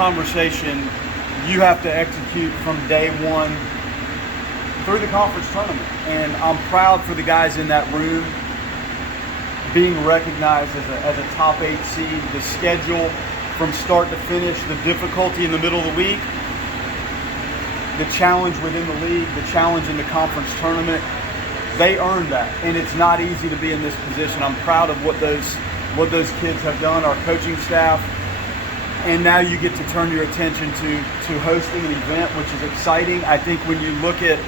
Conversation, you have to execute from day one through the conference tournament. And I'm proud for the guys in that room being recognized as a top 8 seed. The schedule from start to finish, the difficulty in the middle of the week, the challenge within the league, the challenge in the conference tournament, they earned that. And it's not easy to be in this position. I'm proud of what those kids have done, our coaching staff. And now you get to turn your attention to hosting an event, which is exciting. I think when you look at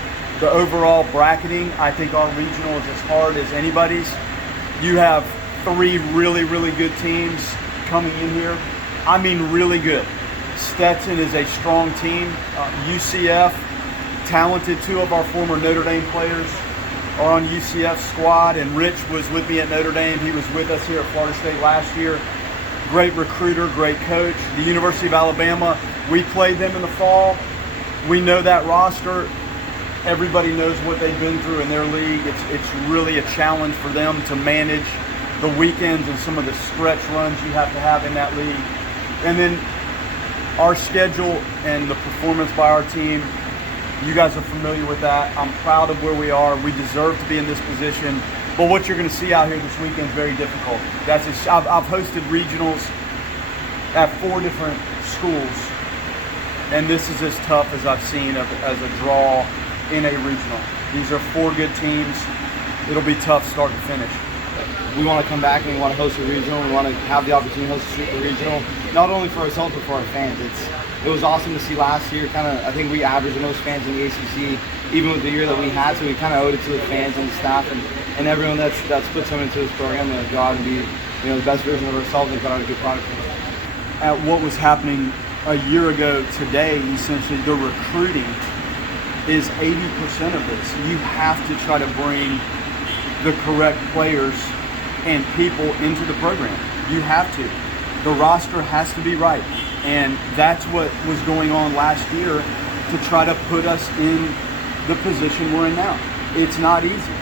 the overall bracketing, I think our regional is as hard as anybody's. You have 3 really, really good teams coming in here. I mean, really good. Stetson is a strong team. UCF, talented. 2 of our former Notre Dame players are on UCF's squad, and Rich was with me at Notre Dame. He was with us here at Florida State last year. Great recruiter, great coach. The University of Alabama, we played them in the fall. We know that roster. Everybody knows what they've been through in their league. It's really a challenge for them to manage the weekends and some of the stretch runs you have to have in that league. And then our schedule and the performance by our team, you guys are familiar with that. I'm proud of where we are. We deserve to be in this position. But what you're going to see out here this weekend is very difficult. I've hosted regionals at 4 different schools, and this is as tough as I've seen as a draw in a regional. These are 4 good teams. It'll be tough start to finish. We want to come back and we want to host a regional. We want to have the opportunity to host a regional, not only for ourselves but for our fans. It was awesome to see last year. I think we averaged the most fans in the ACC, even with the year that we had. So we kind of owed it to the fans and the staff and everyone that's put something into this program to go out and be the best version of ourselves and put out a good product. At what was happening a year ago today, essentially the recruiting is 80% of this. You have to try to bring the correct players and people into the program. You have to. The roster has to be right. And that's what was going on last year to try to put us in the position we're in now. It's not easy.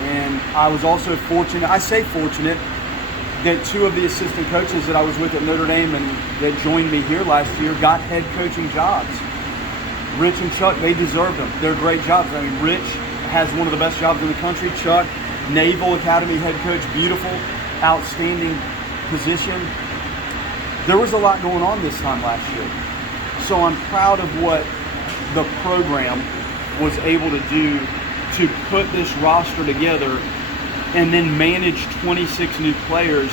And I was also fortunate, I say fortunate, that 2 of the assistant coaches that I was with at Notre Dame and that joined me here last year got head coaching jobs. Rich and Chuck, they deserved them. They're great jobs. I mean, Rich has one of the best jobs in the country. Chuck, Naval Academy head coach, beautiful, outstanding position. There was a lot going on this time last year. So I'm proud of what the program was able to do to put this roster together and then manage 26 new players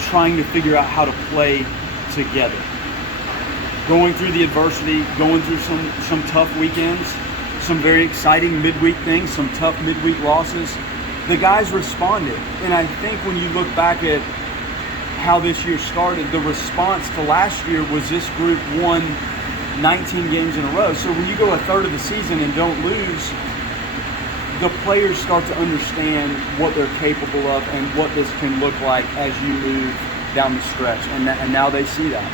trying to figure out how to play together. Going through the adversity, going through some tough weekends, some very exciting midweek things, some tough midweek losses. The guys responded. And I think when you look back at how this year started, the response to last year was this group won 19 games in a row. So when you go a third of the season and don't lose, the players start to understand what they're capable of and what this can look like as you move down the stretch. And now they see that.